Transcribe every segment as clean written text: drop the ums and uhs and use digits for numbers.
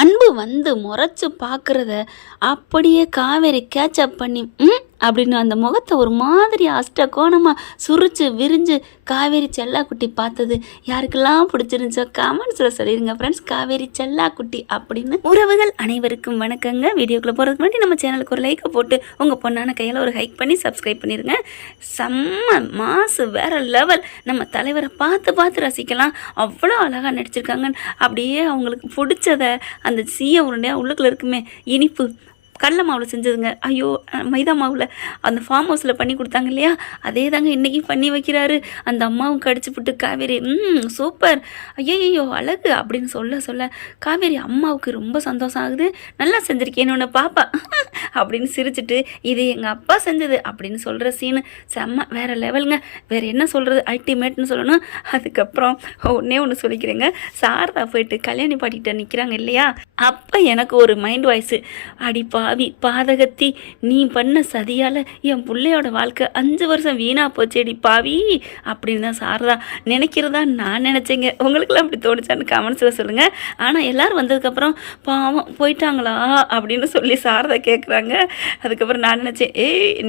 அன்பு வந்து முறைச்சு பார்க்குறத அப்படியே காவேரி கேட்சப் பண்ணி அப்படின்னு அந்த முகத்தை ஒரு மாதிரி அஷ்டகோணமாக சுரிச்சு விரிஞ்சு காவேரி செல்லாக்குட்டி பார்த்தது யாருக்கெல்லாம் பிடிச்சிருந்துச்சோ கமெண்ட்ஸில் சொல்லிடுங்க ஃப்ரெண்ட்ஸ். காவேரி செல்லாக்குட்டி அப்படின்னு உறவுகள் அனைவருக்கும் வணக்கங்க. வீடியோக்குள்ளே போகிறதுக்கு முன்னாடி நம்ம சேனலுக்கு ஒரு லைக்கை போட்டு உங்கள் பொண்ணான கையில் ஒரு ஹைக் பண்ணி சப்ஸ்கிரைப் பண்ணிடுங்க. செம்ம மாசு வேறு லெவல். நம்ம தலைவரை பார்த்து பார்த்து ரசிக்கலாம். அவ்வளோ அழகாக நடிச்சிருக்காங்க. அப்படியே அவங்களுக்கு பிடிச்சதை அந்த சீய உருண்டையாக உள்ளுக்குள்ளே இருக்குமே இனிப்பு கடலை மாவில் செஞ்சதுங்க. ஐயோ, மைதா மாவில் அந்த ஃபார்ம் ஹவுஸில் பண்ணி கொடுத்தாங்க இல்லையா, அதே தாங்க இன்றைக்கி பண்ணி வைக்கிறாரு. அந்த அம்மாவும் கடிச்சு விட்டு காவேரி சூப்பர், ஐயோ அழகு அப்படின்னு சொல்ல சொல்ல காவேரி அம்மாவுக்கு ரொம்ப சந்தோஷம் ஆகுது. நல்லா செஞ்சுருக்கேன்னு ஒன்று பாப்பா அப்படின்னு சிரிச்சுட்டு இது எங்கள் அப்பா செஞ்சது அப்படின்னு சொல்கிற சீனு செம்ம வேறு லெவலுங்க. வேறு என்ன சொல்கிறது, அல்டிமேட்னு சொல்லணும். அதுக்கப்புறம் ஒன்றே ஒன்று சொல்லிக்கிறேங்க. சாரதா போயிட்டு கல்யாணி பாட்டிகிட்ட நிற்கிறாங்க இல்லையா, அப்போ எனக்கு ஒரு மைண்ட் வாய்ஸு, அடி பாவி பாதகத்தி, நீ பண்ண சதியால் என் பிள்ளையோட வாழ்க்கை 5 வருஷம் வீணாக போச்சேடி பாவி அப்படின்னு தான் சாரதா நினைக்கிறதா நான் நினச்சேங்க. உங்களுக்கெல்லாம் அப்படி தோணுச்சான்னு கமெண்ட்ஸில் சொல்லுங்கள். ஆனால் எல்லோரும் வந்ததுக்கப்புறம் பாவம் போயிட்டாங்களா அப்படின்னு சொல்லி சாரதா கேட்குறாங்க. அதுக்கப்புறம் நான் நினச்சேன்,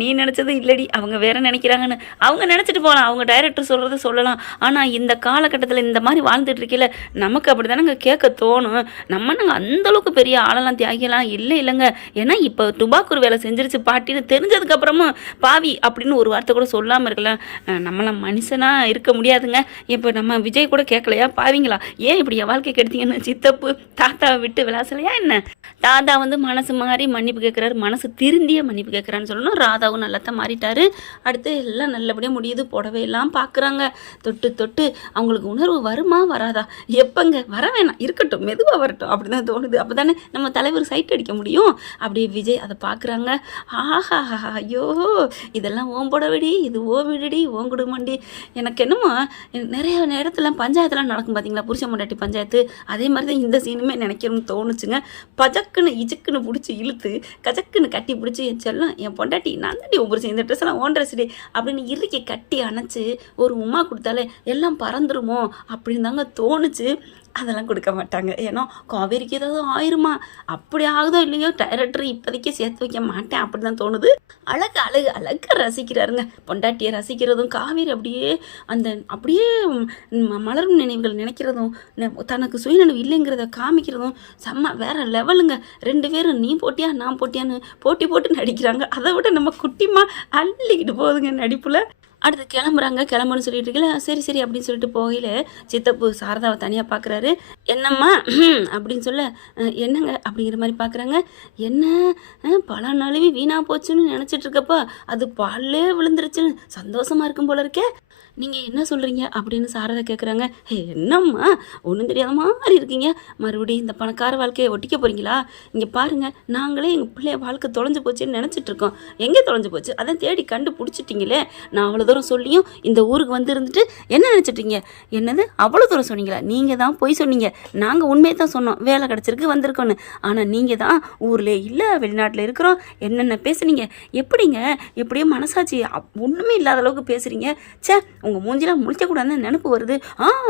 நீ நினச்சது இல்லடி, அவங்க வேற நினைக்கிறாங்கன்னு. அவங்க நினச்சிட்டு போகலாம், அவங்க டைரக்டர் சொல்கிறத சொல்லலாம். ஆனால் இந்த காலகட்டத்தில் இந்த மாதிரி வாழ்ந்துட்டு இருக்கல நமக்கு அப்படி தானேங்க கேட்க தோணும். நம்ம நாங்கள் அந்தளவுக்கு பெரிய ஆளெல்லாம் தியாகிலாம் இல்லைங்க. ஏன்னா இப்போ டுபாக்கூர் வேலை செஞ்சிருச்சு பாட்டின்னு தெரிஞ்சதுக்கப்புறமும் பாவி அப்படின்னு ஒரு வார்த்தை கூட சொல்லாமல் இருக்கலாம். நம்மளாம் மனுஷனாக இருக்க முடியாதுங்க. இப்போ நம்ம விஜய் கூட கேட்கலையா பாவிங்களா, ஏன் இப்படி என் வாழ்க்கை கெடுத்தீங்கன்னு சித்தப்பு தாத்தாவை விட்டு விளாசலையா என்ன. தாத்தா வந்து மனசு மாறி மன்னிப்பு கேட்குறாரு, மனசு திருந்திய மன்னிப்பு கேட்குறான்னு சொல்லணும். ராதாவும் நல்லத்தான் மாறிட்டாரு. அடுத்து எல்லாம் நல்லபடியாக முடியுது. புடவை எல்லாம் பார்க்குறாங்க. தொட்டு தொட்டு அவங்களுக்கு உணர்வு வருமா வராதா, எப்பங்க வர வேணாம், இருக்கட்டும் மெதுவாக வரட்டும் அப்படி தான் தோணுது. அப்போ தானே நம்ம தலைவர் சைட் அடிக்க முடியும். அப்படியே விஜய் அதை பார்க்குறாங்க. ஆஹா ஐயோ, இதெல்லாம் ஓம் புடவடி, இது ஓ விடுடி ஓம் குடும்பண்டி. எனக்கு என்னமோ நிறைய இடத்துல பஞ்சாயத்துலாம் நடக்கும் பார்த்தீங்களா, புருஷ பொண்டாட்டி பஞ்சாயத்து, அதே மாதிரி தான் இந்த சீனுமே நினைக்கணும்னு தோணுச்சுங்க. பஜக்குன்னு இஜுக்குன்னு பிடிச்சி இழுத்து கஜக்குன்னு கட்டி பிடிச்சி என் செல்லம் என் பொண்டாட்டி நான் தாண்டி ஒவ்வொரு இந்த ட்ரெஸ் எல்லாம் ஓன் ட்ரெஸ் டே அப்படின்னு இறுக்கி கட்டி அணைச்சி ஒரு உமா கொடுத்தாலே எல்லாம் பறந்துருமோ அப்படின்னு தாங்க தோணுச்சு. அதெல்லாம் கொடுக்க மாட்டாங்க. ஏன்னா காவேரிக்கு ஏதாவது ஆயிருமா, அப்படி ஆகுதோ இல்லையோ டைரக்டர் இப்போதைக்கு சேர்த்து வைக்க மாட்டேன் அப்படி தான் தோணுது. அழகாக ரசிக்கிறாருங்க. பொண்டாட்டியை ரசிக்கிறதும் காவேரி அப்படியே அந்த அப்படியே மலரும் நினைவுகள் நினைக்கிறதும் தனக்கு சுயநினைவு இல்லைங்கிறத காமிக்கிறதும் செம்ம வேற லெவலுங்க. 2 பேரும் நீ போட்டியா நான் போட்டியான்னு போட்டு நடிக்கிறாங்க. அதை விட நம்ம குட்டிமா அள்ளிக்கிட்டு போகுதுங்க நடிப்புல. அடுத்து கிளம்புன்னு சொல்லிட்டு இருக்கல, சரி அப்படின்னு சொல்லிட்டு போகையில் சித்தப்பு சாரதாவை தனியாக பார்க்குறாரு. என்னம்மா அப்படின்னு சொல்ல, என்னங்க அப்படிங்கிற மாதிரி பார்க்குறாங்க. என்ன பல நழுவி வீணாக போச்சுன்னு நினச்சிட்டு இருக்கப்போ அது பால்லே விழுந்துருச்சுன்னு சந்தோஷமாக இருக்கும் போல இருக்கே, நீங்கள் என்ன சொல்கிறீங்க அப்படின்னு சாரதா கேட்குறாங்க. என்னம்மா ஒன்றும் தெரியாத மாதிரி இருக்கீங்க, மறுபடியும் இந்த பணக்கார வாழ்க்கையை ஒட்டிக்க போகிறீங்களா? இங்கே பாருங்கள், நாங்களே எங்கள் பிள்ளைய வாழ்க்கை தொலைஞ்சு போச்சுன்னு நினச்சிட்ருக்கோம். எங்கே தொலைஞ்சு போச்சு, அதை தேடி கண்டுபிடிச்சிட்டிங்களே. நான் அவ்வளோ தூரம் சொல்லியும் இந்த ஊருக்கு வந்து இருந்துட்டு என்ன நினச்சிட்ருங்க? என்னது அவ்வளோ தூரம் சொன்னீங்களா? நீங்கள் தான் போய் சொன்னீங்க, நாங்கள் உண்மையை தான் சொன்னோம், வேலை கிடச்சிருக்கு வந்திருக்கோன்னு. ஆனால் நீங்கள் தான் ஊரில் இல்லை வெளிநாட்டில் இருக்கிறோம் என்னென்ன பேசுனீங்க. எப்படியோ மனசாட்சி ஒன்றுமே இல்லாத அளவுக்கு பேசுகிறீங்க. சே, உங்கள் மூஞ்சிலாம் முழிக்கக்கூடாதுன்னு நினப்பு வருது.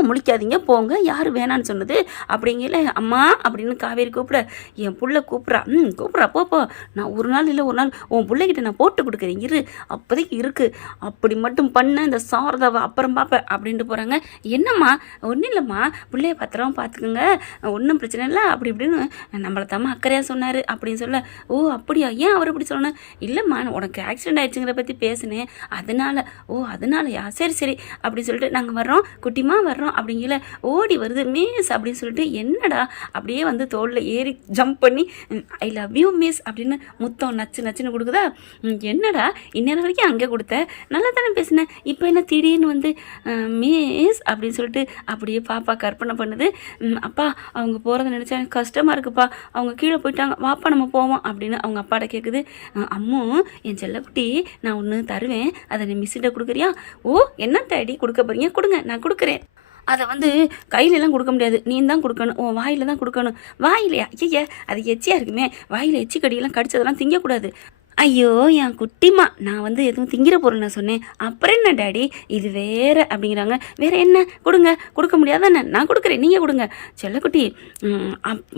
முழிக்காதீங்க போங்க, யார் வேணான்னு சொன்னது அப்படிங்கல. அம்மா அப்படின்னு காவேரி கூப்பிட, என் புள்ள கூப்பிட்றா போ. நான் ஒரு நாள் இல்லை ஒரு நாள் உன் பிள்ளைகிட்ட நான் போட்டு கொடுக்குறேன் இரு, அப்போதைக்கு இருக்குது. அப்படி மட்டும் பண்ண இந்த சாரதாவை அப்புறம் பார்ப்பேன் அப்படின்ட்டு போகிறாங்க. என்னம்மா ஒன்றும் இல்லைம்மா, பிள்ளைய பத்திரமா பார்த்துக்குங்க, ஒன்றும் பிரச்சனை இல்லை அப்படி இப்படின்னு நம்மளை தம்மா அக்கறையாக சொன்னார் அப்படின்னு சொல்ல, ஓ அப்படியா, ஏன் அவர் இப்படி சொல்லணும்? இல்லைம்மா உனக்கு ஆக்சிடென்ட் ஆகிடுச்சுங்கிற பற்றி பேசினேன் அதனாலயா, சரி அப்படின்னு சொல்லிட்டு நாங்கள் வர்றோம் குட்டிமா வர்றோம் அப்படிங்கல. ஓடி வருது மிஸ் அப்படின்னு சொல்லிட்டு, என்னடா அப்படியே வந்து தோளில் ஏறி ஜம்ப் பண்ணி ஐ லவ் யூ மிஸ் அப்படின்னு முத்தம் நச்சுன்னு கொடுக்குதா. என்னடா இந்நேரம் வரைக்கும் அங்கே கொடுத்த, நல்லா தானே பேசினேன், இப்போ என்ன திடீர்னு வந்து மிஸ் அப்படின்னு சொல்லிட்டு அப்படியே பாப்பா கற்பனை பண்ணுது. அப்பா அவங்க போகிறத நினச்சா எனக்கு கஷ்டமாக இருக்குப்பா, அவங்க கீழே போயிட்டாங்க, வாப்பா நம்ம போவோம் அப்படின்னு அவங்க அப்பாட்ட கேட்குது. அம்மு என் செல்லக்குட்டி நான் ஒன்று தருவேன், அதை நீ மிஸ்ஸிட்ட கொடுக்குறியா? ஓ என்ன டேடி கொடுக்க போறீங்க, கொடுங்க நான் கொடுக்குறேன். அதை வந்து கையிலெல்லாம் கொடுக்க முடியாது, நீ தான் கொடுக்கணும், உன் வாயில் தான் கொடுக்கணும். வாயிலையா? ஐயா அது எச்சியாக இருக்குமே, வாயில் எச்சி கடியெல்லாம் கடிச்சதெல்லாம் திங்கக்கூடாது. ஐயோ என் குட்டிமா, நான் வந்து எதுவும் திங்கிற பொருள் நான் சொன்னேன். அப்புறம் என்ன டாடி இது வேற அப்படிங்கிறாங்க. வேற என்ன கொடுங்க, கொடுக்க முடியாதானே, நான் கொடுக்குறேன் நீங்கள் கொடுங்க. செல்லக்குட்டி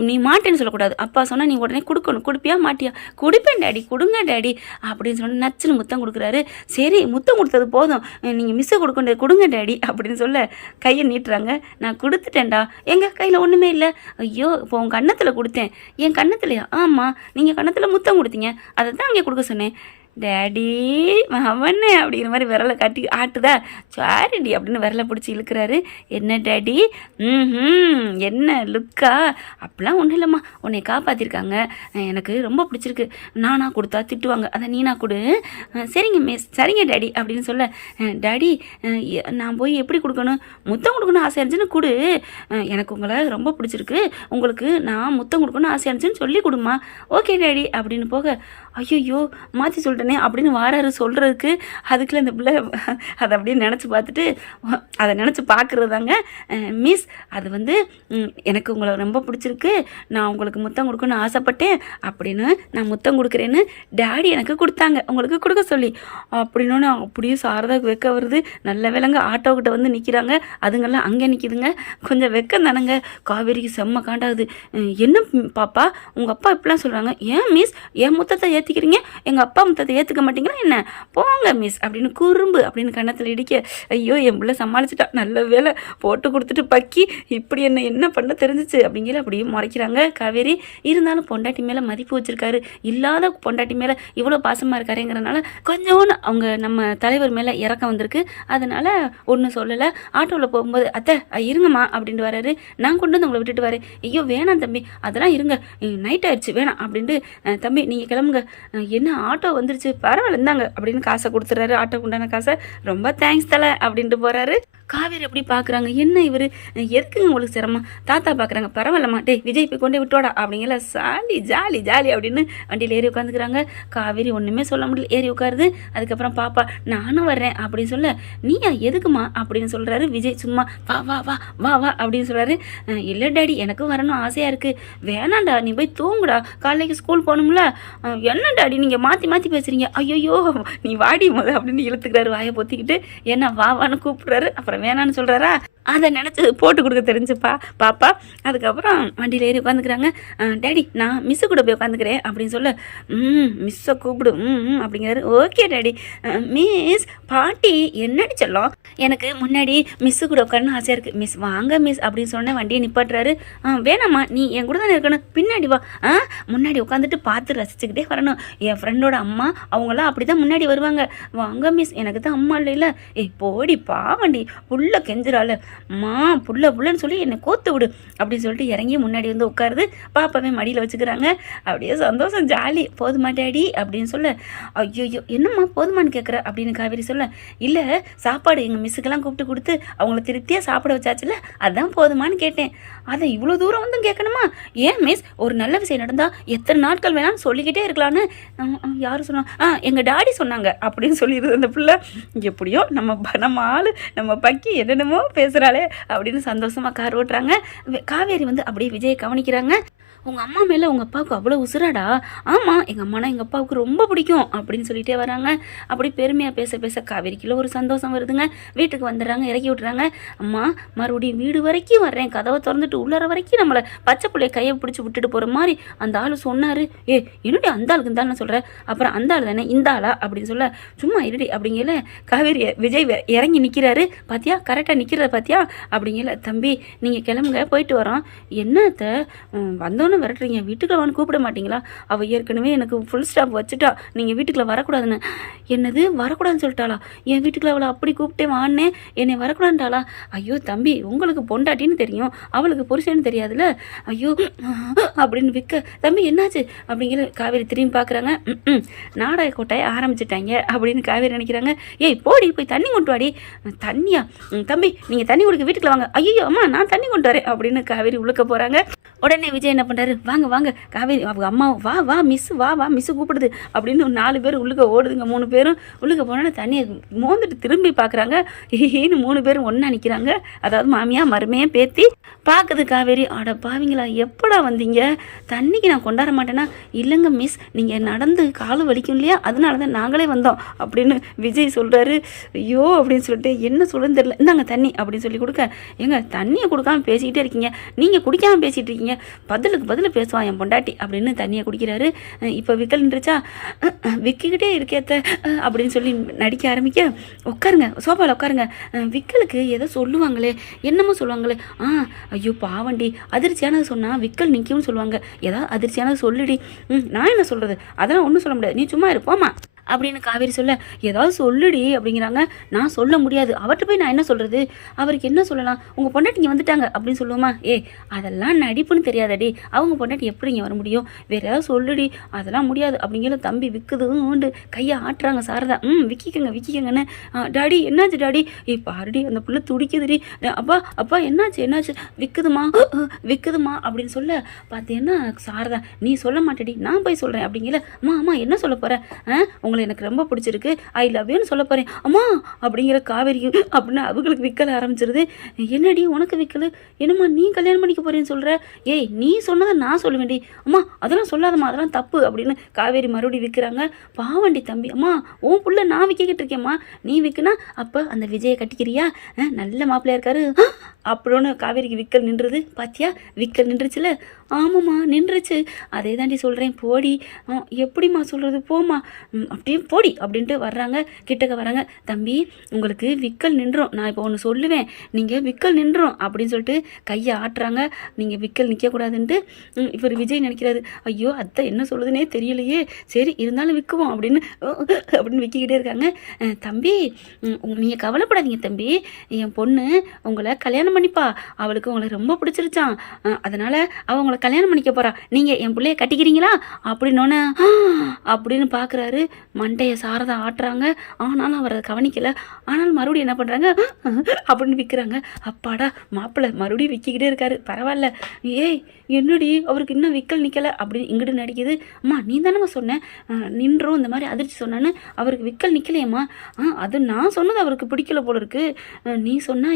நீ மாட்டேன்னு சொல்லக்கூடாது, அப்பா சொன்னால் நீ உடனே கொடுக்கணும். கொடுப்பியா மாட்டியா? குடிப்பேன் டாடி, கொடுங்க டாடி அப்படின்னு சொன்ன நச்சுன்னு முத்தம் கொடுக்குறாரு. சரி முத்தம் கொடுத்தது போதும், நீங்கள் மிஸ்ஸை கொடுக்க கொடுங்க டாடி அப்படின்னு சொல்ல கையை நீட்டுறாங்க. நான் கொடுத்துட்டேன்டா, எங்கள் கையில் ஒன்றுமே இல்லை. ஐயோ இப்போ உன் கன்னத்தில் கொடுத்தேன். என் கன்னத்துலையா? ஆமாம், நீங்கள் கன்னத்தில் முத்தம் கொடுத்தீங்க, அதை தான் அங்கே கொடுக்க சொன்னேன். டேடி அவனே அப்படிங்கிற மாதிரி விரலை காட்டி ஆட்டுதா. சாரிடி அப்படின்னு விரலை பிடிச்சி இழுக்கிறாரு. என்ன டேடி? என்ன லுக்கா? அப்படிலாம் ஒன்றும் இல்லைம்மா, உன்னை காப்பாற்றிருக்காங்க, எனக்கு ரொம்ப பிடிச்சிருக்கு. நானாக கொடுத்தா திட்டுவாங்க, அதை நீனா கொடு. சரிங்க மிஸ், சரிங்க டேடி அப்படின்னு சொல்ல, டேடி நான் போய் எப்படி கொடுக்கணும்? முத்தம் கொடுக்கணும் ஆசையாக இருந்துச்சுன்னு கொடு. எனக்கு உங்களை ரொம்ப பிடிச்சிருக்கு, உங்களுக்கு நான் முத்தம் கொடுக்கணும் ஆசையாக இருந்துச்சுன்னு சொல்லி கொடுமா. ஓகே டேடி அப்படின்னு போக, ஐயோ மாற்றி சொல்லிட்டேனே அப்படின்னு வாராரு சொல்கிறதுக்கு. அதுக்குள்ள இந்த பிள்ளை அதை அப்படியே நினச்சி பார்த்துட்டு அதை நினச்சி பார்க்குறதாங்க. மிஸ் அது வந்து எனக்கு உங்களை ரொம்ப பிடிச்சிருக்கு, நான் உங்களுக்கு முத்தம் கொடுக்கணும்னு ஆசைப்பட்டேன் அப்படின்னு நான் முத்தம் கொடுக்குறேன்னு டாடி எனக்கு கொடுத்தாங்க உங்களுக்கு கொடுக்க சொல்லி அப்படின்னு. அப்படியே சாரதாக்கு வெக்க வருது. நல்ல வேலைங்க ஆட்டோக்கிட்ட வந்து நிற்கிறாங்க. அதுங்கெல்லாம் அங்கே நிற்கிதுங்க. கொஞ்சம் வெக்கம் தானங்க. காவேரிக்கு செம்ம காண்டாகுது. என்ன பாப்பா உங்கள் அப்பா இப்படிலாம் சொல்கிறாங்க? ஏன் மிஸ் என் முத்தத்தை ஏற்றிக்கிறீங்க, எங்கள் அப்பா முத்தத்தை ஏற்றுக்க மாட்டீங்களா என்ன? போங்க மிஸ் அப்படின்னு குறும்பு அப்படின்னு கன்னத்தில் இடிக்க, ஐயோ என் பிள்ளை சமாளிச்சிட்டா, நல்ல வேலை போட்டு கொடுத்துட்டு பக்கி இப்படி என்ன பண்ண தெரிஞ்சிச்சு அப்படிங்கிற அப்படியே முறைக்கிறாங்க காவேரி. இருந்தாலும் பொண்டாட்டி மேலே மதிப்பு வச்சுருக்காரு, இல்லாத பொண்டாட்டி மேலே இவ்வளோ பாசமாக இருக்காருங்கிறனால கொஞ்சோன்னு அவங்க நம்ம தலைவர் மேலே இறக்கம் வந்திருக்கு. அதனால் ஒன்றும் சொல்லலை. ஆட்டோவில் போகும்போது அத்தை இருங்கம்மா அப்படின்ட்டு வராரு. நான் கொண்டு வந்து உங்களை விட்டுட்டு வரேன். ஐயோ வேணாம் தம்பி, அதெல்லாம் இருங்க, நைட் ஆயிடுச்சு வேணாம் அப்படின்ட்டு, தம்பி நீங்கள் கிளம்புங்க, என்ன ஆட்டோ வந்துருச்சு பரவாயில்ல இருந்தாங்க அப்படின்னு காசை கொடுத்துட்றாரு. ஆட்டோக்கு உண்டான காசை. ரொம்ப தேங்க்ஸ் தலை அப்படின்ட்டு போகிறாரு. காவேரி எப்படி பார்க்குறாங்க, என்ன இவர் எதுக்குங்க உங்களுக்கு சிரமம்? தாத்தா பார்க்குறாங்க. பரவாயில்லம்மா, டே விஜய் போய் கொண்டே விட்டோடா அப்படிங்கிற சாலி ஜாலி ஜாலி அப்படின்னு வண்டியில் ஏறி உட்காந்துக்கிறாங்க. காவேரி ஒன்றுமே சொல்ல முடியல, ஏறி உட்காருது. அதுக்கப்புறம் பாப்பா நானும் வர்றேன் அப்படின்னு சொல்ல, நீயா எதுக்குமா அப்படின்னு சொல்கிறாரு விஜய். சும்மா வா வா வா வா வா அப்படின்னு சொல்கிறாரு. இல்லை டாடி எனக்கும் வரணும் ஆசையாக இருக்குது. வேணாண்டா நீ போய் தூங்குடா, காலைக்கு ஸ்கூல் போகணும்ல. என்ன டாடி நீங்கள் மாற்றி மாற்றி பேசுகிறீங்க, ஐயோ நீ வாடி போது அப்படின்னு இழுத்துக்கிறாரு வாயை பொத்திக்கிட்டு. என்ன வா வான்னு கூப்பிட்றாரு. அப்புறம் வேணான்னு சொல்கிறாரா, அதை நினச்சி போட்டு கொடுக்க தெரிஞ்சுப்பா பாப்பா. அதுக்கப்புறம் வண்டியில் ஏறி உட்காந்துக்கிறாங்க. டேடி நான் மிஸ்ஸு கூட போய் உட்காந்துக்கிறேன் அப்படின்னு சொல்ல, மிஸ்ஸை கூப்பிடு அப்படிங்கிறாரு. Okay daddy. மிஸ் பாட்டி என்னடி சொல்லும், எனக்கு முன்னாடி மிஸ்ஸு கூட உட்காரணும் ஆசையாக இருக்குது. மிஸ் வாங்க மிஸ் அப்படின்னு சொன்னேன். வண்டியை நிப்பாட்டுறாரு. வேணாம்மா நீ என் கூட தானே இருக்கணும், பின்னாடி வா. முன்னாடி உட்காந்துட்டு பார்த்து ரசிச்சுக்கிட்டே வரணும். என் ஃப்ரெண்டோட அம்மா அவங்களாம் அப்படி தான் முன்னாடி வருவாங்க. வாங்க மிஸ், எனக்கு தான் அம்மா இல்லைல்ல. போடி பாவண்டி புள்ள கெஞ்சுறாள், அம்மா புள்ளன்னு சொல்லி என்னை கோத்து விடு அப்படின்னு சொல்லிட்டு இறங்கி முன்னாடி வந்து உட்காருது. பாப்பாவே மடியில் வச்சுக்கிறாங்க. அப்படியே சந்தோஷம் ஜாலி. போதுமா டேடி அப்படின்னு சொல்ல, ஐயோ என்னம்மா போதுமான்னு கேட்குற அப்படின்னு காவேரி சொல்ல, இல்லை சாப்பாடு எங்கள் மிஸ்ஸுக்கெல்லாம் கூப்பிட்டு கொடுத்து அவங்கள திருப்தியாக சாப்பிட வச்சாச்சுல, அதான் போதுமான்னு கேட்டேன். அதை இவ்வளோ தூரம் வந்து கேட்கணுமா? ஏன் மிஸ் ஒரு நல்ல விஷயம் நடந்தால் எத்தனை நாட்கள் வேணாலும் சொல்லிக்கிட்டே இருக்கலான்னு யாரும் சொன்னாங்க? எங்கள் டாடி சொன்னாங்க அப்படின்னு சொல்லிடுது அந்த பிள்ளை. எப்படியோ நம்ம ஆள் நம்ம பக்கி என்னென்னமோ பேசுகிறாளே அப்படின்னு சந்தோஷமாக கார் ஓட்டுறாங்க. காவேரி வந்து அப்படியே விஜயை கவனிக்கிறாங்க. உங்கள் அம்மா மேலே உங்கள் அப்பாவுக்கு அவ்வளோ உசுராடா? ஆமாம் எங்கள் அம்மானா எங்கள் அப்பாவுக்கு ரொம்ப பிடிக்கும் அப்படின்னு சொல்லிகிட்டே வராங்க. அப்படி பெருமையாக பேச பேச காவேரிக்குள்ள ஒரு சந்தோஷம் வருதுங்க. வீட்டுக்கு வந்துடுறாங்க, இறக்கி விட்டுறாங்க. அம்மா மறுபடியும் வீடு வரைக்கும் வர்றேன், கதவை திறந்துட்டு உள்ளற வரைக்கும் நம்மளை பச்சை பிள்ளைய கையை பிடிச்சி விட்டுட்டு போகிற மாதிரி அந்த ஆள் சொன்னார். என்னுடைய அந்த ஆளுக்கு இந்த ஆள்னு சொல்கிறேன், அப்புறம் அந்த ஆள் தானே இந்த ஆளா அப்படின்னு சொல்ல, சும்மா இருடி அப்படிங்கல காவேரி விஜய் இறங்கி நிற்கிறாரு. பார்த்தியா கரெக்டாக நிற்கிறத பார்த்தியா அப்படிங்கல. தம்பி நீங்கள் கிளம்புங்க போயிட்டு வரோம். என்னத்த வந்தோன்னு விரட்டுறீங்க, வீட்டுக்குள்ள வந்து கூப்பிட மாட்டீங்களா? அவள் ஏற்கனவே எனக்கு ஃபுல் ஸ்டாப் வச்சுட்டா, நீங்கள் வீட்டுக்குள்ள வரக்கூடாதுன்னு. என்னது வரக்கூடாதுன்னு சொல்லிட்டாளா? என் வீட்டுக்குள்ள அவளை அப்படி கூப்பிட்டே வான்னே என்னை வரக்கூடாதுட்டாளா? ஐயோ தம்பி உங்களுக்கு பொண்டாட்டின்னு தெரியும், அவளுக்கு புருஷன்னு தெரியாதுல்ல. ஐயோ அப்படின்னு விற்க, தம்பி என்னாச்சு அப்படிங்கிற காவேரி திரும்பி பார்க்குறாங்க. நாடக கோட்டையை ஆரம்பிச்சிட்டாங்க அப்படின்னு காவேரி நினைக்கிறாங்க. ஏய் போடி போய் தண்ணி கொண்டு வாடி. தண்ணியா? தம்பி நீங்கள் தண்ணி குடிக்க வீட்டுக்குள்ள வாங்க. ஐயோ அம்மா நான் தண்ணி கொண்டு வரேன் அப்படின்னு காவேரி உழுக்க போகிறாங்க. உடனே விஜய் என்ன பண்ணுறாரு, வாங்க வாங்க காவேரி அவங்க அம்மா வா வா மிஸ் வா வா மிஸ்ஸு கூப்பிடுது அப்படின்னு 4 பேர் உள்ளுக்க ஓடுதுங்க. 3 பேரும் உள்ளுக்க போனோன்னே தண்ணியை மோந்துட்டு திரும்பி பார்க்குறாங்க. ஹீன்னு 3 பேரும் ஒன்றா நிற்கிறாங்க. அதாவது மாமியா மருமையே பேத்தி பார்க்குது காவேரி. அட பாவிங்களா எப்படா வந்தீங்க, தண்ணிக்கு நான் கொண்டாட மாட்டேன்னா? இல்லைங்க மிஸ், நீங்கள் நடந்து காலு வலிக்கும் இல்லையா, அதனால தான் நாங்களே வந்தோம் அப்படின்னு விஜய் சொல்கிறாரு. ஐயோ அப்படின்னு சொல்லிட்டு என்ன சொல்லுன்னு தெரியல, இந்தாங்க தண்ணி அப்படின்னு சொல்லி கொடுக்க, ஏங்க தண்ணியை கொடுக்காம பேசிக்கிட்டே இருக்கீங்க, நீங்கள் குடிக்காமல் பேசிகிட்டு இருக்கீங்க, பதிலுக்கு பதில் பேசுவான் என் பொண்டாட்டி அப்படின்னு தண்ணியை குடிக்கிறாரு. இப்போ விக்கல் நின்றுச்சா, விக்கிக்கிட்டே இருக்கேத்த அப்படின்னு சொல்லி நடிக்க ஆரம்பிக்க, உட்காருங்க சோபாவில் உட்காருங்க, விக்கலுக்கு ஏதோ சொல்லுவாங்களே, என்னமோ சொல்லுவாங்களே, ஐயோ பாவண்டி, அதிர்ச்சியானது சொன்னால் விக்கல் நிற்கும்னு சொல்லுவாங்க, ஏதாவது அதிர்ச்சியானது சொல்லுடி. நான் என்ன சொல்கிறது, அதெல்லாம் ஒன்றும் சொல்ல முடியாது, நீ சும்மா இருப்போமா அப்படின்னு காவேரி சொல்ல, ஏதாவது சொல்லுடி அப்படிங்கிறாங்க. நான் சொல்ல முடியாது, அவர்கிட்ட போய் நான் என்ன சொல்கிறது, அவருக்கு என்ன சொல்லலாம், உங்கள் பொண்டாட்டி இங்கே வந்துட்டாங்க அப்படின்னு சொல்லுவோமா? அதெல்லாம் நடிப்புன்னு தெரியாதடி, அவங்க பொண்டாட்டி எப்படி இங்கே வர முடியும், வேறு ஏதாவது சொல்லுடி, அதெல்லாம் முடியாது அப்படிங்கிற தம்பி விற்குதுண்டு கையை ஆட்டுறாங்க சாரதா. விக்கிக்கங்க விக்கிக்கங்கன்னு. டாடி என்னாச்சு டாடி, பாருடி அந்த பிள்ளை துடிக்குதுடி, அப்பா அப்பா என்னாச்சு என்னாச்சு, விற்குதுமா விற்குதுமா அப்படின்னு சொல்ல பார்த்தீங்கன்னா சாரதா, நீ சொல்ல மாட்டேடி நான் போய் சொல்கிறேன் அப்படிங்கிற. அம்மா அம்மா என்ன சொல்ல போகிறேன், உங்களை எனக்கு ரொம்ப பிடிச்சிருக்கு, ஐ லவ் யூன்னு சொல்ல போகிறேன் அம்மா அப்படிங்கிற காவேரிக்கு. அப்படின்னு அவங்களுக்கு விற்கல ஆரம்பிச்சிருது. என்னடி உனக்கு விற்கல, என்னம்மா நீ கல்யாணம் பண்ணிக்க போறேன்னு சொல்கிற, நீ சொன்னதை நான் சொல்ல வேண்டி, அம்மா அதெல்லாம் சொல்லாதம்மா அதெல்லாம் தப்பு அப்படின்னு காவேரி மறுபடியும் விற்கிறாங்க. பாவண்டி தம்பி, அம்மா உன் புள்ள நான் விற்கிக்கிட்டு இருக்கேம்மா, நீ விற்குனா அப்போ அந்த விஜயை கட்டிக்கிறியா, நல்ல மாப்பிள்ளையா இருக்காரு அப்படின்னு காவேரிக்கு விற்கல் நின்றுது. பாத்தியா விற்கல் நின்றுச்சுல, ஆமாம்மா நின்றுச்சு, அதே தாண்டி சொல்கிறேன் போடி. எப்படிம்மா சொல்கிறது, போம்மா அப்படியே போடி அப்படின்ட்டு வர்றாங்க. கிட்டக்க வராங்க. தம்பி உங்களுக்கு விற்கல் நின்றோம், நான் இப்போ ஒன்று சொல்லுவேன், நீங்கள் விற்கல் நின்றோம் அப்படின்னு சொல்லிட்டு கையை ஆட்டுறாங்க. நீங்கள் விற்கல் நிற்கக்கூடாதுன்ட்டு இப்போ விஜய் நினைக்கிறாரு, ஐயோ அத்தை என்ன சொல்லுதுன்னே தெரியலையே, சரி இருந்தாலும் விற்குவோம் அப்படின்னு விற்கிக்கிட்டே இருக்காங்க. தம்பி நீங்கள் கவலைப்படாதீங்க தம்பி, என் பொண்ணு உங்களை கல்யாணம் பண்ணிப்பா, அவளுக்கு உங்களை ரொம்ப பிடிச்சிருச்சான், அதனால் அவங்கள கல்யாணம் பண்ணிக்க போறா, நீங்கள் என் பிள்ளைய கட்டிக்கிறீங்களா அப்படின்னோன்னே அப்படின்னு பார்க்குறாரு. மண்டையை சாரதா ஆட்டுறாங்க. ஆனாலும் அவர் அதை கவனிக்கலை. ஆனாலும் மறுபடியும் என்ன பண்ணுறாங்க அப்படின்னு விற்கிறாங்க. அப்பாடா மாப்பிள்ளை மறுபடியும் விற்கிக்கிட்டே இருக்காரு. பரவாயில்ல, என்னடி அவருக்கு இன்னும் விற்கல் நிற்கலை அப்படின்னு இங்கிட்டு நடிக்குது. அம்மா நீ தானம்மா சொன்னேன் நின்றோம் இந்த மாதிரி அதிர்ச்சி சொன்னான்னு, அவருக்கு விற்கல் நிற்கலையம்மா, அது நான் சொன்னது அவருக்கு பிடிக்கல போல இருக்கு, நீ சொன்னா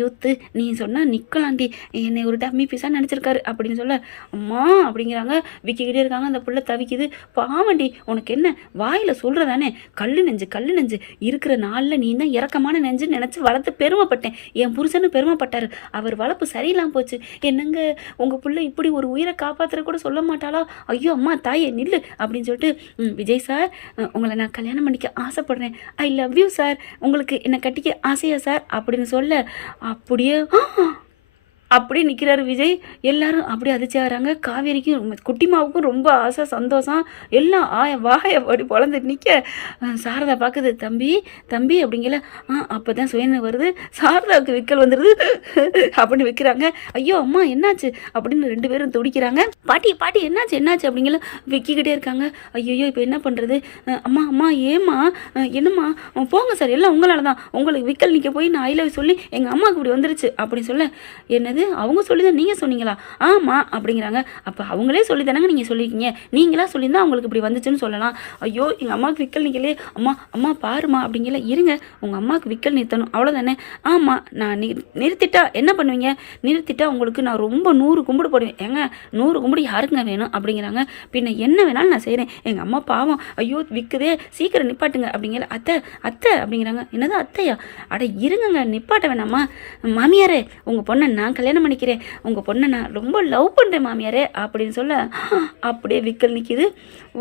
யூத்து, நீ சொன்னால் நிற்கலாண்டி, என்னை ஒரு டம்மி பீஸாக நினச்சிருக்காரு அப்படின்னு சொல்ல, அம்மா அப்படிங்கிறாங்க. விற்கிக்கிட்டே இருக்காங்க. அந்த பிள்ளை தவிக்குது. பாவண்டி உனக்கு என்ன வாயில் சொல்கிறதானே, கல் நெஞ்சு இருக்கிற நாளில் நீ தான் இறக்கமான நெஞ்சுன்னு நினச்சி வளர்த்து பெருமைப்பட்டேன், என் புருஷனு பெருமைப்பட்டார், அவர் வளர்ப்பு சரியில்லாமல் போச்சு, என்னங்க உங்கள் பிள்ளை இப்படி ஒரு உயிரை காப்பாற்றுற கூட சொல்ல மாட்டாளா, ஐயோ அம்மா தாயே நில்லு அப்படின்னு சொல்லிட்டு, விஜய் சார் உங்களை நான் கல்யாணம் பண்ணிக்க ஆசைப்படுறேன், ஐ லவ் யூ சார், உங்களுக்கு என்னை கட்டிக்க ஆசையா சார் அப்படின்னு சொல்ல, அப்படியே நிற்கிறாரு விஜய். எல்லாரும் அப்படியே அதிர்ச்சி ஆகிறாங்க. காவேரிக்கும் குட்டிமாவுக்கும் ரொம்ப ஆசை சந்தோஷம், எல்லாம் வாயை அப்படி பொழந்துட்டு நிற்க சாரதா பார்க்குது. தம்பி அப்படிங்கல. அப்போ தான் சுயன்னு வருது. சாரதாவுக்கு விக்கல் வந்துடுது அப்படின்னு விற்கிறாங்க. ஐயோ அம்மா என்னாச்சு அப்படின்னு 2 பேரும் துடிக்கிறாங்க. பாட்டி என்னாச்சு அப்படிங்கல விற்கிக்கிட்டே இருக்காங்க. ஐயோ இப்போ என்ன பண்ணுறது, அம்மா ஏம்மா என்னம்மா, போங்க சார் எல்லாம் உங்களால் தான், உங்களுக்கு விக்கல் நிற்க போய் நான் ஐ லவ் சொல்லி எங்கள் அம்மாவுக்கு இப்படி வந்துருச்சு அப்படின்னு சொல்ல, என்னது அவங்க சொல்லி தான் நீங்கள் சொன்னீங்களா, ஆமாம் அப்படிங்கிறாங்க. அப்போ அவங்களே சொல்லி தானங்க நீங்கள் சொல்லியிருக்கீங்க, நீங்களா சொல்லியிருந்தா அவங்களுக்கு இப்படி வந்துச்சுன்னு சொல்லலாம். ஐயோ எங்கள் அம்மாவுக்கு விக்கல் நிற்கலே, அம்மா பாருமா அப்படிங்கல. இருங்க உங்கள் அம்மாவுக்கு விக்கல் நிறுத்தணும் அவ்வளோதானே, ஆமாம் நான் நிறுத்திட்டா என்ன பண்ணுவீங்க, நிறுத்திட்டா உங்களுக்கு நான் ரொம்ப 100 கும்பிடு போடுவேன், ஏங்க 100 கும்பிடு யாருக்குங்க வேணும் அப்படிங்கிறாங்க. பின்ன என்ன வேணாலும் நான் செய்கிறேன், எங்கள் அம்மா பாவம் ஐயோ விற்குதே சீக்கிரம் நிப்பாட்டுங்க அப்படிங்கிற. அத்தை அப்படிங்கிறாங்க. என்னது அத்தையா, அட இருங்கங்க நிப்பாட்ட வேணாமா, மாமியாரே உங்கள் பொண்ணை நான் கல்யாணம் பண்ணிக்கிறேன், உங்கள் பொண்ணை நான் ரொம்ப லவ் பண்ணுறேன் மாமியாரே அப்படின்னு சொல்ல, அப்படியே விக்கல் நிற்கிது.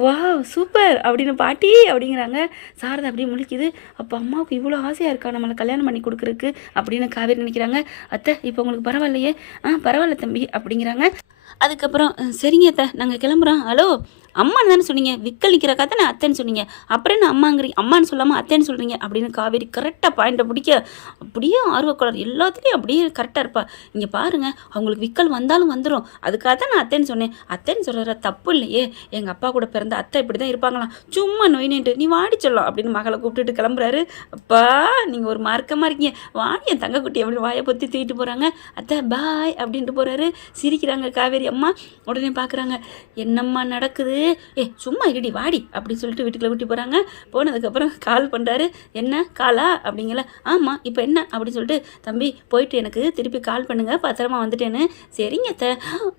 வா சூப்பர் அப்படின்னு பாட்டி அப்படிங்கிறாங்க. சாரதா அப்படியே முழிக்குது. அப்போ அம்மாவுக்கு இவ்வளோ ஆசையாக இருக்கா நம்மளை கல்யாணம் பண்ணி கொடுக்குறதுக்கு அப்படின்னு காவேரி நினைக்கிறாங்க. அத்தை இப்போ உங்களுக்கு பரவாயில்லையே, பரவாயில்ல தம்பி அப்படிங்கிறாங்க. அதுக்கப்புறம் சரிங்க அத்தை நாங்கள் கிளம்புறோம், ஹலோ அம்மான்னு தானே சொன்னீங்க, விக்கல் நிற்கிறக்கா தானே அத்தைன்னு சொன்னீங்க, அப்புறம் என்ன அம்மாங்கிறீங்க, அம்மான்னு சொல்லாமல் அத்தைன்னு சொல்கிறீங்க அப்படின்னு காவேரி கரெக்டாக பாயிண்ட்டை பிடிக்க அப்படியே ஆர்வக்கோளாறு எல்லாத்துலேயும் அப்படியே கரெக்டாக இருப்பா. இங்கே பாருங்க, அவங்களுக்கு விக்கல் வந்தாலும் வந்துடும், அதுக்காக தான் நான் அத்தைன்னு சொன்னேன், அத்தைன்னு சொல்கிற தப்பு இல்லையே, எங்கள் அப்பா கூட பிறந்த அத்தை இப்படி தான் இருப்பாங்களாம், சும்மா நோயினின்ட்டு நீ வாடி சொல்லலாம் அப்படின்னு மகளை கூப்பிட்டுட்டு கிளம்புறாரு. அப்பா நீங்கள் ஒரு மார்க்கமாக இருக்கீங்க, வாடி என் தங்கக்குட்டி எப்படி வாயை பொத்தி தூக்கிட்டு போகிறாங்க, அத்தை பாய் அப்படின்ட்டு போகிறாரு. சிரிக்கிறாங்க காவேரி அம்மா. உடனே பார்க்குறாங்க, என்னம்மா நடக்குது, சும்மா இருடி வாடி அப்படின்னு சொல்லிட்டு வீட்டுக்குள்ள விட்டு போகிறாங்க. போனதுக்கப்புறம் கால் பண்ணுறாரு. என்ன காலா அப்படிங்கல, ஆமாம் இப்போ என்ன அப்படின்னு சொல்லிட்டு, தம்பி போயிட்டு எனக்கு திருப்பி கால் பண்ணுங்க, பத்திரமா வந்துட்டேன்னு. சரிங்க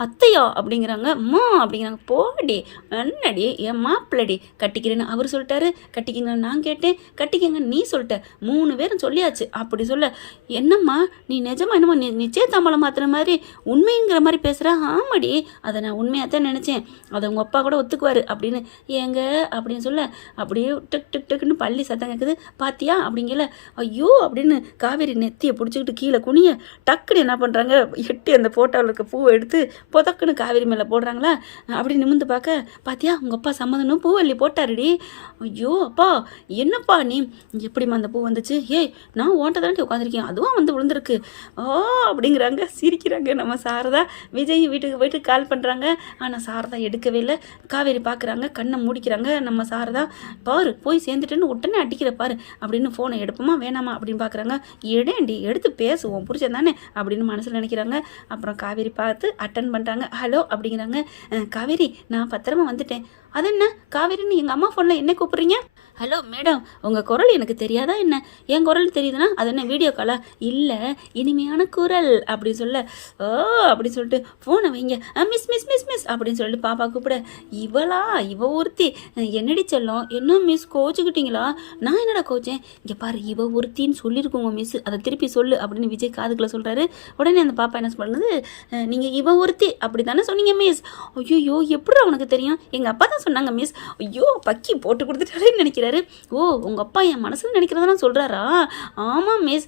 அத்தையா அப்படிங்கிறாங்க. அம்மா அப்படிங்கிறாங்க. போடி என்னடி என் மாப்பிள்ளடி கட்டிக்கிறேன்னு அவர் சொல்லிட்டாரு, கட்டிக்கிங்க நான் கேட்டேன், கட்டிக்கங்க நீ சொல்லிட்ட, 3 பேரும் சொல்லியாச்சு அப்படி சொல்ல, என்னம்மா நீ நிஜமா என்னம்மா நிச்சயதாம்பலம் மாத்திர மாதிரி உண்மைங்கிற மாதிரி பேசுகிற, ஆமாடி அதை நான் உண்மையாக தான் நினச்சேன், அதை உங்கள் அப்பா கூட ஒத்துக்குவார் அப்படின்னு, ஏங்க அப்படின்னு சொல்ல, அப்படியே டிக் டிக் டிக்னு பள்ளி சத்தம் கேட்குது. பாத்தியா அப்படிங்கல, ஐயோ அப்படின்னு காவேரி நெத்தியை பிடிச்சிக்கிட்டு கீழே குனிய டக்குன்னு என்ன பண்ணுறாங்க, எட்டி அந்த ஃபோட்டோவில் இருக்க பூவை எடுத்து பொதக்குன்னு காவேரி மேலே போடுறாங்களா. அப்படி நிமிந்து பார்க்க, பாத்தியா உங்கள் அப்பா சம்மதனும் பூவல்லி போட்டாருடி. ஐயோ அப்பா என்னப்பா நீ எப்படிம்மா அந்த பூ வந்துச்சு, நான் ஓட்ட தாண்டி உட்காந்துருக்கேன், அதுவும் வந்து விழுந்திருக்கு அப்படிங்கிறாங்க. சிரிக்கிறாங்க நம்ம சாரதா. விஜய் வீட்டுக்கு போயிட்டு கால் பண்ணுறாங்க, ஆனால் சாரதா எடுக்கவே இல்லை. காவேரி பார்க்குறாங்க, கண்ணை மூடிக்கிறாங்க. நம்ம சாரதா, பாரு போய் சேர்ந்துட்டுன்னு உடனே அடிக்கிற பாரு அப்படின்னு ஃபோனை எடுப்போமா வேணாமா அப்படின்னு பார்க்குறாங்க. எடுண்டி எடுத்து பேசுவோம் புரிச்சம் தானே அப்படின்னு மனசில் நினைக்கிறாங்க. அப்புறம் காவேரி பார்த்து அட்டன் பண்ணுறாங்க. ஹலோ அப்படிங்கிறாங்க. காவேரி நான் பத்திரமா வந்துட்டேன். அது என்ன காவேரின்னு எங்கள் அம்மா ஃபோனில் என்ன கூப்பிட்றீங்க? ஹலோ மேடம், உங்கள் குரல் எனக்கு தெரியாதா என்ன? என் குரல் தெரியுதுன்னா அது என்ன வீடியோ காலா? இல்லை இனிமையான குரல் அப்படி சொல்ல, அப்படி சொல்லிட்டு ஃபோனை வைங்க, மிஸ் மிஸ் மிஸ் மிஸ் அப்படின்னு சொல்லிட்டு பாப்பா கூப்பிட, இவ ஒருத்தி என்னடி செல்லம், என்ன மிஸ் கோச்சுக்கிட்டீங்களா? நான் என்னடா கோச்சேன், இங்கே பாரு இவ ஒருத்தின்னு சொல்லியிருக்கோங்க மிஸ், அதை திருப்பி சொல்லு அப்படின்னு விஜய் காதுக்குள்ள சொல்கிறாரு. உடனே அந்த பாப்பா என்ன பண்ணுது, நீங்கள் இவ ஒருத்தி அப்படி தானே சொன்னீங்க மிஸ். ஐயோ எப்படி அவனுக்கு தெரியும், எங்கள் அப்பா தான் சொன்னாங்க மிஸ். ஐயோ பக்கி போட்டு கொடுத்துட்டாலேன்னு நினைக்கிறேன். ஓ உங்கள் அப்பா என் மனசில் நினைக்கிறதெல்லாம் சொல்கிறாரா? ஆமாம் மிஸ்.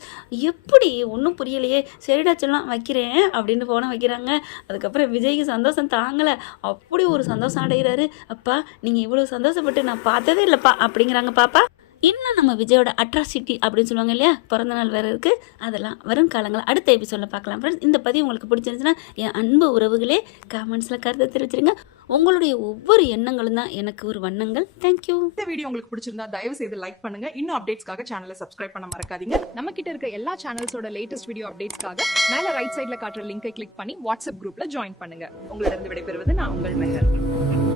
எப்படி ஒன்றும் புரியலையே, சரிடா சொல்லலாம் வைக்கிறேன் அப்படின்னு ஃபோனை வைக்கிறாங்க. அதுக்கப்புறம் விஜய்க்கு சந்தோஷம் தாங்கலை, அப்படி ஒரு சந்தோஷம் அடைகிறாரு. அப்பா நீங்கள் இவ்வளோ சந்தோஷப்பட்டு நான் பார்த்ததே இல்லைப்பா அப்படிங்கிறாங்க பாப்பா. இன்னும் நம்ம விஜயோட அட்ராசிட்டி அப்படின்னு சொல்லுவாங்க இல்லையா, பிறந்த நாள் வேறு இருக்குது, அதெல்லாம் வரும் காலங்கள் அடுத்த எபிசோடில் பார்க்கலாம் ஃப்ரெண்ட்ஸ். இந்த பதிவு உங்களுக்கு பிடிச்சிருந்துச்சுன்னா என் அன்பு உறவுகளே கமெண்ட்ஸில் கருத்தை தெரிவிச்சிருங்க. உங்களுடைய ஒவ்வொரு எண்ணங்களும் தான் எனக்கு ஒரு வண்ணங்கள். தேங்க்யூ. இந்த வீடியோ உங்களுக்கு பிடிச்சிருந்தா தயவு செய்து லைக் பண்ணுங்க. இன்னும் அப்டேட்ஸ்க்காக சேனலை சப்ஸ்கிரைப் பண்ண மறக்காதீங்க. நம்ம கிட்ட இருக்க எல்லா சேனல்ஸோட லேட்டஸ்ட் வீடியோ அப்டேட்ஸ்க்காக மேல ரைட் சைட்ல காட்டுற லிங்கை கிளிக் பண்ணி வாட்ஸ்அப் குரூப்ல ஜாயின் பண்ணுங்க. உங்களிடம் விடைபெறுவது நான் உங்கள் மெஹர்.